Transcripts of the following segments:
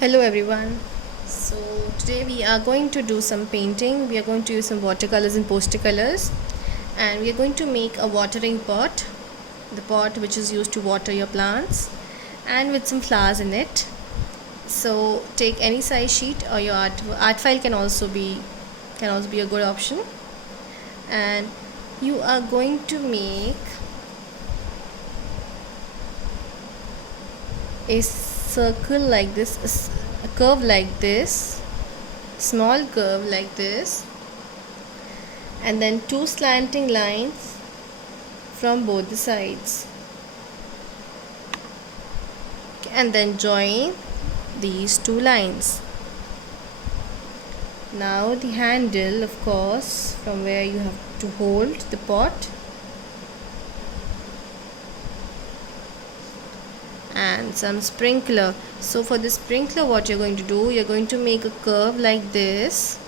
Hello everyone. So today we are going to do some painting. We are going to use some watercolors and poster colors, and we are going to make a watering pot, the pot which is used to water your plants, and with some flowers in it. So take any size sheet, or your art file can also be a good option. And you are going to make a circle like this, a curve like this, small curve like this, and then two slanting lines from both the sides, and then join these two lines. Now the handle, of course, from where you have to hold the pot, and some sprinkler. So for the sprinkler, what you're going to do, you're going to make a curve like this,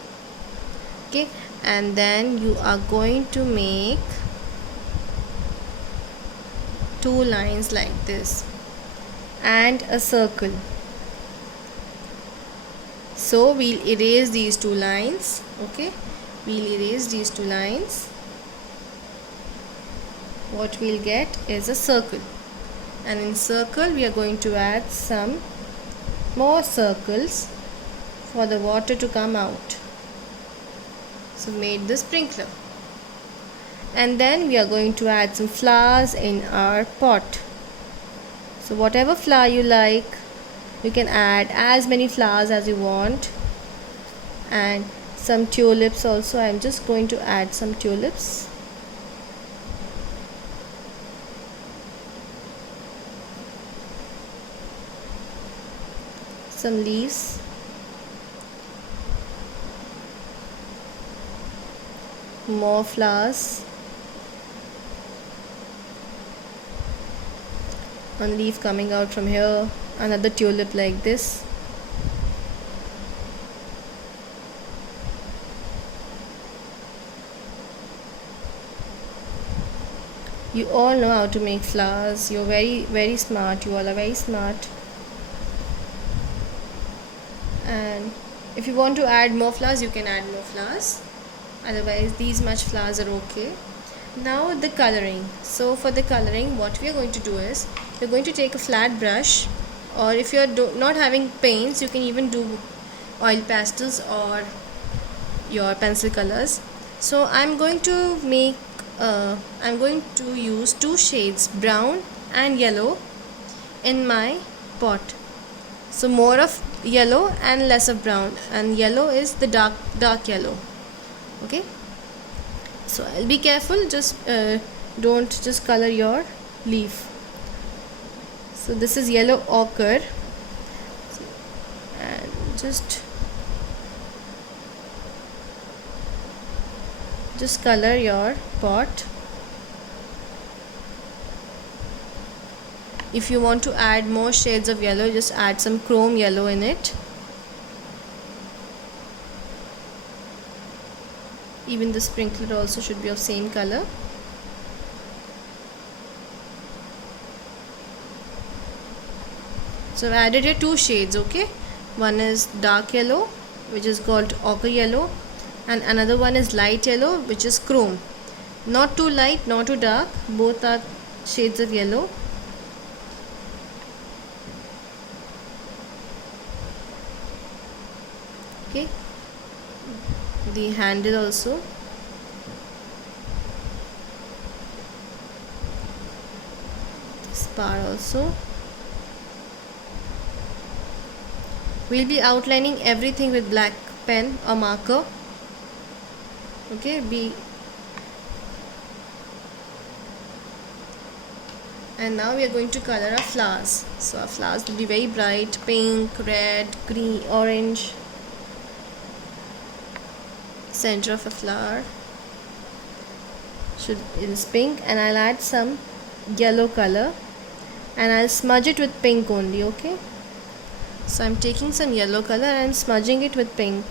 okay, and then you are going to make two lines like this and a circle. So we'll erase these two lines, okay, we'll erase these two lines. What we'll get is a circle, and in circle we are going to add some more circles for the water to come out. So made the sprinkler, and then we are going to add some flowers in our pot. So whatever flower you like, you can add as many flowers as you want, and some tulips also. I'm just going to add some tulips. Some leaves, more flowers, one leaf coming out from here, another tulip like this. You all know how to make flowers. You're very smart. You all are very smart. And if you want to add more flowers, you can add more flowers. Otherwise, these much flowers are okay. Now the coloring. So for the coloring, what we are going to do is, you're going to take a flat brush, or if you're not having paints, you can even do oil pastels or your pencil colors. So I'm going to use two shades, brown and yellow, in my pot. So more of yellow and less of brown, and yellow is the dark yellow, okay. So I'll be careful, just don't just color your leaf. So this is yellow ochre, and just color your pot. If you want to add more shades of yellow, just add some chrome yellow in it. Even the sprinkler also should be of same color. So I've added here two shades, okay. One is dark yellow, which is called ochre yellow, and another one is light yellow, which is chrome. Not too light, not too dark, both are shades of yellow. Okay, the handle also. This part also. We'll be outlining everything with black pen or marker, okay. And now we are going to color our flowers. So our flowers will be very bright, pink, red, green, orange. Center of a flower is pink, and I'll add some yellow color, and I'll smudge it with pink only, okay. So I'm taking some yellow color and I'm smudging it with pink.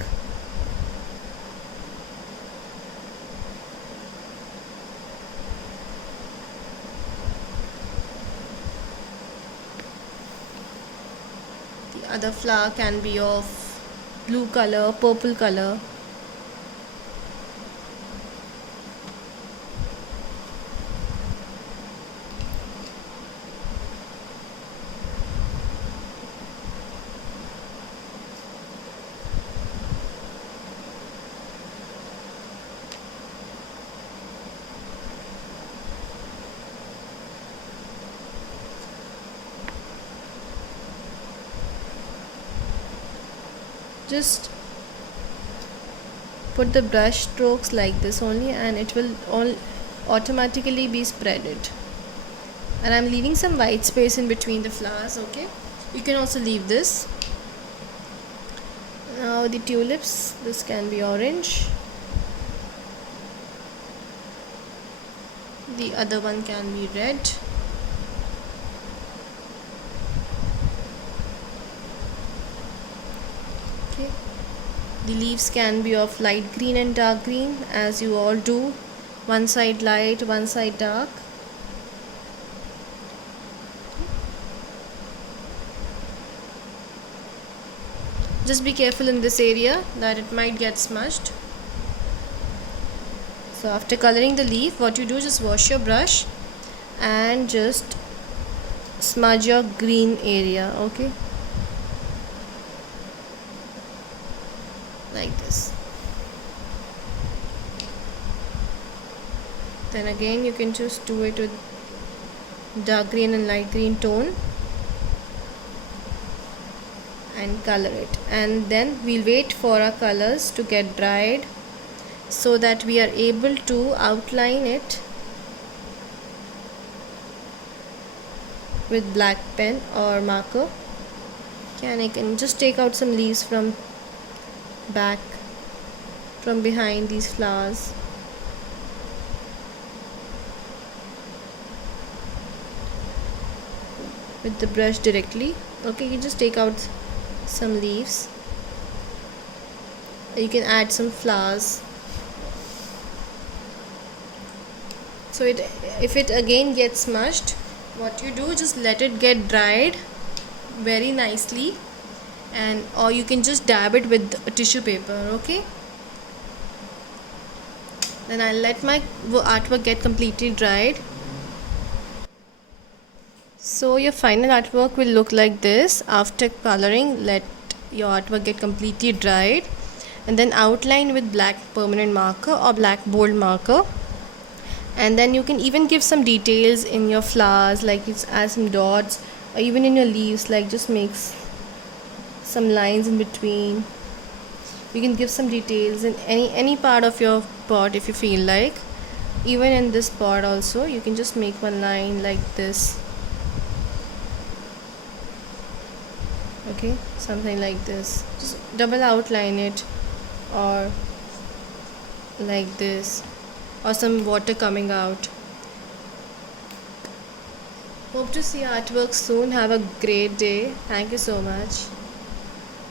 The other flower can be of blue color, purple color. Just put the brush strokes like this only, and it will all automatically be spreaded. And I'm leaving some white space in between the flowers. Okay, you can also leave this. Now the tulips, this can be orange, the other one can be red. Okay, the leaves can be of light green and dark green, as you all do, one side light, one side dark. Just be careful in this area that it might get smudged. So after coloring the leaf, what you do, just wash your brush and just smudge your green area. Okay, like this. Then again you can just do it with dark green and light green tone and color it, and then we'll wait for our colors to get dried so that we are able to outline it with black pen or marker. And I can just take out some leaves from behind these flowers. With the brush directly. Okay, you just take out some leaves. You can add some flowers. So if it again gets smudged, what you do, just let it get dried very nicely, or you can just dab it with a tissue paper. Okay, then I'll let my artwork get completely dried. So your final artwork will look like this. After coloring, let your artwork get completely dried and then outline with black permanent marker or black bold marker. And then you can even give some details in your flowers, like just add some dots, or even in your leaves, like just makes some lines in between. You can give some details in any part of your pot if you feel like. Even in this pot also, you can just make one line like this. Okay, something like this. Just double outline it, or like this, or some water coming out. Hope to see artwork soon. Have a great day. Thank you so much.